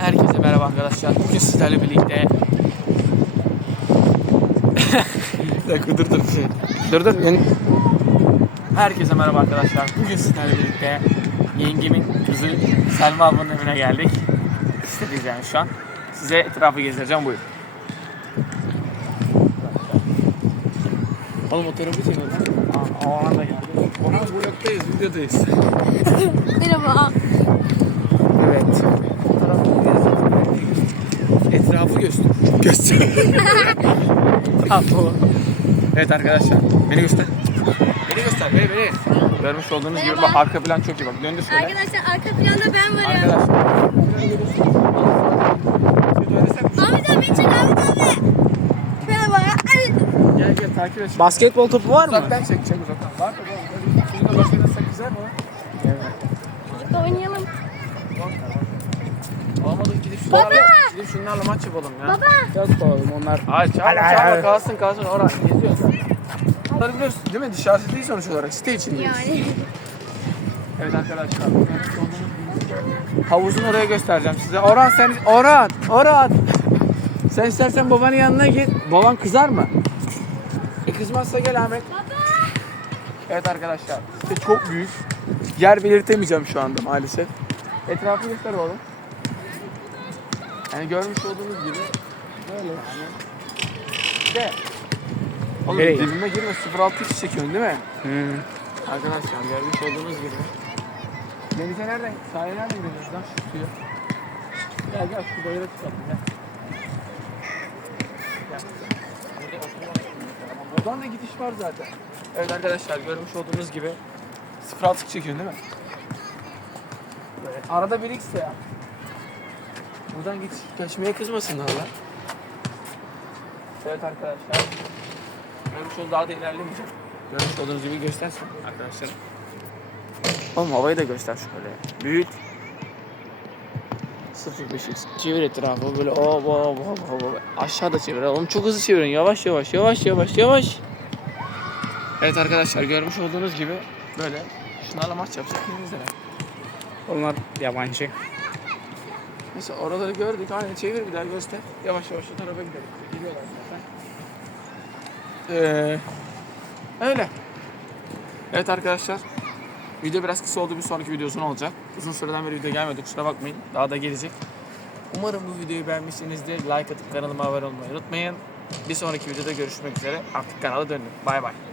Herkese merhaba arkadaşlar. Bugün sizlerle birlikte... Bir dakika dur dur. Dur dur. Yani... Herkese merhaba arkadaşlar. Bugün sizlerle birlikte yengemin kızı Selma ablanın evine geldik. İstediğiz yani şu an. Size etrafı gezdireceğim buyurun. Oğlum o tarafı çekiyor lan. Aa, o anda geldi. Orhan vlogdayız, videodayız. Merhaba. Evet. Etrafı göster. Göster. Tamam. evet arkadaşlar. Beni göster. Beni göster. Beni beni. Görmüş olduğunuz gibi bak arka plan çok iyi bak. Döndür şöyle. Arkadaşlar arka planda ben varım. Arkadaşlar. Abi beni çek Ahmet abi. Merhaba. Ay. Gel gel takip et. Basketbol topu var mı? Uzaktan çek çek uzaktan. Var mı? Şurada başka nasıl güzel mi? Olmadı gidip şunlarla, gidip şunlarla maç yapalım ya. Baba. Yok oğlum onlar. Hayır çağırma çağırma kalsın kalsın Orhan geziyor zaten. Bunları biliyorsun değil mi? Dışarısı değil sonuç olarak site içindeyiz. Yani. Evet arkadaşlar. Havuzun oraya göstereceğim size. Orhan sen Orhan Orhan. Sen istersen babanın yanına git. Baban kızar mı? E kızmazsa gel Ahmet. Evet arkadaşlar. Site çok büyük. Yer belirtemeyeceğim şu anda maalesef. Etrafı göster oğlum. Yani görmüş olduğunuz gibi böyle yani. De. Oğlum Nereye? dibime girme 06 iş çekiyorsun değil mi? Hmm. Arkadaşlar görmüş olduğunuz gibi. Denize nereden, sahile nereden gidiyoruz lan şu suya? Gel gel şu bayıra çıkalım gel. Buradan da gidiş var zaten. Evet arkadaşlar görmüş olduğunuz gibi 06 çekiyorsun değil mi? Böyle arada bir X de ya. Buradan geç, geçmeye kızmasınlar lan. Evet arkadaşlar. Görmüş olduğunuz daha da ilerlemeyeceğim. Görmüş olduğunuz gibi göstersin arkadaşlar. Oğlum havayı da göster şöyle. Büyük. 05x. Çevir etrafı böyle o o o o aşağıda çevir. Oğlum çok hızlı çevirin. Yavaş yavaş yavaş yavaş yavaş. Evet arkadaşlar görmüş olduğunuz gibi böyle şunlarla maç yapacak kimimiz de ne? Onlar yabancı. Neyse oraları gördük. Aynen çevir bir daha göster. Yavaş yavaş şu tarafa gidelim. Geliyorlar zaten. Ee, öyle. Evet arkadaşlar. Video biraz kısa oldu. Bir sonraki video uzun olacak. Uzun süreden beri video gelmedi. Kusura bakmayın. Daha da gelecek. Umarım bu videoyu beğenmişsinizdir. Like atıp kanalıma abone olmayı unutmayın. Bir sonraki videoda görüşmek üzere. Artık kanala döndüm. Bay bay.